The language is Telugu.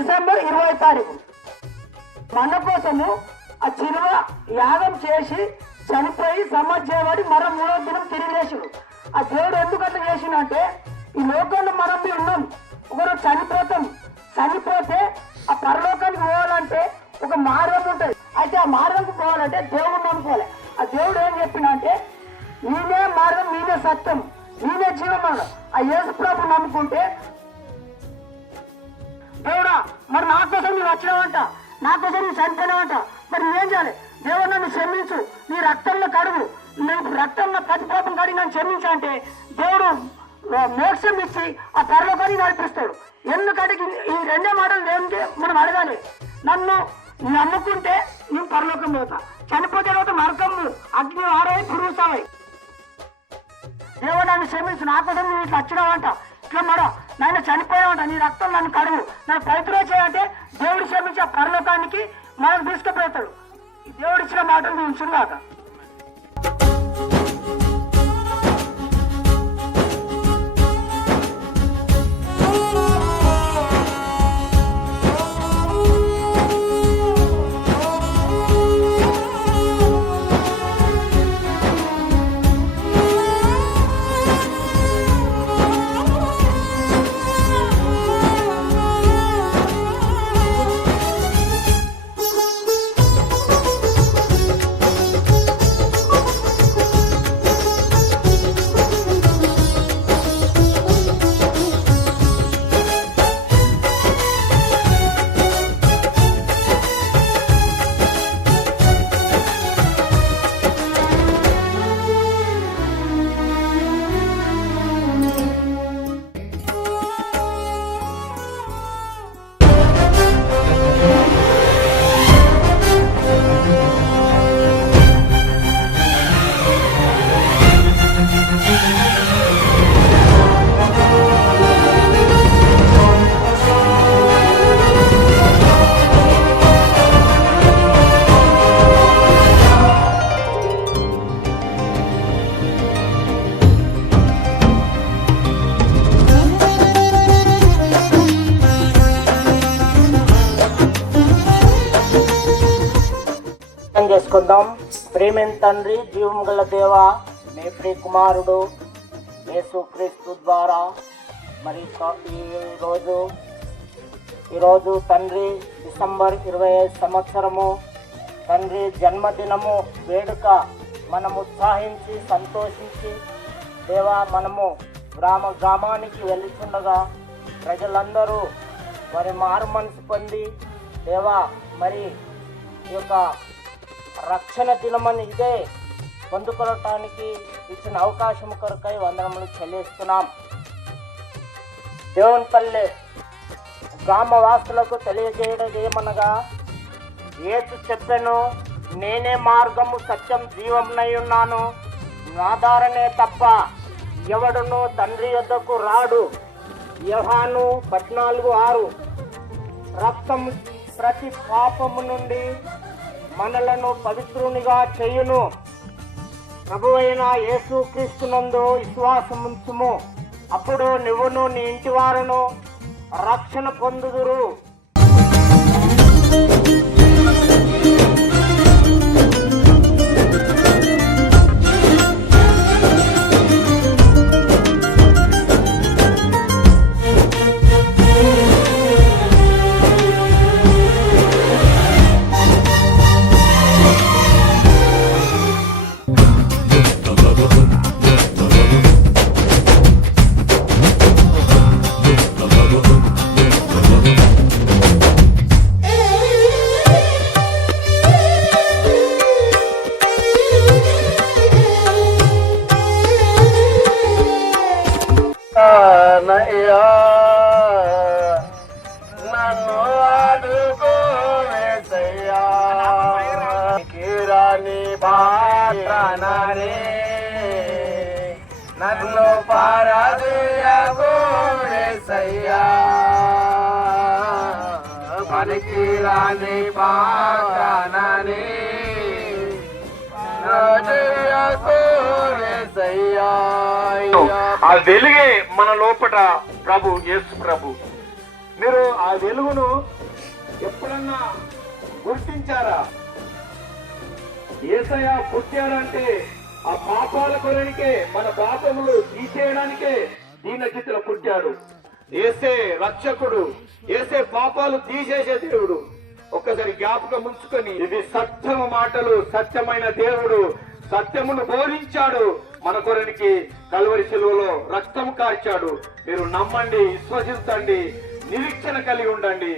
డిసెంబర్ 20వ తారీఖు మన కోసము ఆ చిలువ యాగం చేసి చనిపోయి సమాధి చేయబడి మరో 3వ దినం తిరిగి లేచుడు. ఆ దేవుడు ఎందుకంటే చేసిందంటే ఈ లోకంలో మనం ఉన్నాం, ఒకరోజు చనిపోతాం. చనిపోతే ఆ పరలోకానికి పోవాలంటే ఒక మార్గం ఉంటుంది. అయితే ఆ మార్గంకు పోవాలంటే దేవుడిని నమ్ముకోవాలి. ఆ దేవుడు ఏం చెప్పినంటే నేనే మార్గం, నేనే సత్యం, నేనే జీవమానం. ఆ యేసు ప్రభువు నమ్ముకుంటే దేవుడా మరి నా కోసం నువ్వు వచ్చినావంట, నా కోసం నువ్వు చనిపోయినావంట, మరి నువ్వేం చేయాలి? దేవుడు నన్ను క్షమించు, నీ రక్తంలో కడుగు, నీ రక్తంలో ప్రతి పాపం కడిగి నన్ను క్షమించు అంటే దేవుడు మోక్షం ఇచ్చి ఆ పరలోకాన్ని నడిపిస్తాడు. ఎందుకంటే ఈ 2 మాటలు దేవునికి మనం అడగాలి. నన్ను నమ్ముకుంటే నేను పరలోకం పోతా, చనిపోతే తర్వాత నరకం అగ్ని ఆరాయి పురుగుతాయి. దేవుడు నన్ను క్షమించు, నా కోసం నువ్వు ఇట్లా వచ్చినావంట, ఇట్లా మరో నన్ను చనిపోయావంట, నీ రక్తం నన్ను కడుగు, నన్ను పవిత్రం చేయాలంటే దేవుడు క్షమించి ఆ పరలోకానికి మనం తీసుకుపోతాడు. దేవుడు ఇచ్చిన మాటలు నువ్వు ఉంచుగాక. చేసుకుందాం. ప్రేమైన తండ్రి, జీవం గల దేవ, నీ ప్రియ కుమారుడు యేసుక్రీస్తు ద్వారా మరి ఈరోజు తండ్రి డిసెంబర్ 25 సంవత్సరము తండ్రి జన్మదినము వేడుక మనం ఉత్సాహించి సంతోషించి దేవా మనము గ్రామానికి వెళ్తుండగా ప్రజలందరూ మరి మారు మనసు పొంది దేవా మరి ఈ యొక్క రక్షణ దినమని ఇదే పొందుకోవటానికి ఇచ్చిన అవకాశం కొరకై వందనములు చెల్లిస్తున్నాం. దేవునిపల్లి గ్రామవాసులకు తెలియజేయడం ఏమనగా, యేసు చెప్పెను, నేనే మార్గము సత్యం జీవమునై ఉన్నాను, నా ద్వారానే తప్ప ఎవడును తండ్రి యొద్దకు రాడు. యోహాను 14:6. రక్తం ప్రతి పాపము నుండి మనలను పవిత్రునిగా చేయును. ప్రభువైన యేసుక్రీస్తునందు విశ్వాసముంచుము, అప్పుడు నువ్వును నీ ఇంటి వారును రక్షణ పొందుదురు. నన్ను ఆడుకోవేసయ్యా, కిరాని పాత్రనే నన్ను పారదీయగోవేసయ్యా, పనికిరాని పాత్రనే ఆ వెలుగే మన లోపట ప్రభు యేసు ప్రభు. మీరు ఆ వెలుగును ఎప్పుడన్నా గుర్తించారా? యేసయ్య పుట్టాడంటే ఆ పాపాల కొరనికే, మన పాపములు తీసేయడానికే దీనచిత్ర పుట్టాడు. యేసే రక్షకుడు, యేసే పాపాలు తీసేసే దేవుడు. ఒక్కసారి జ్ఞాపకం ఉంచుకొని, ఇది సత్యము మాటలు, సత్యమైన దేవుడు సత్యమును బోధించాడు. మన కొరనికి కల్వరి శిలువలో రక్తము కార్చాడు. మీరు నమ్మండి, విశ్వసించండి, నిరీక్షణ కలిగి ఉండండి.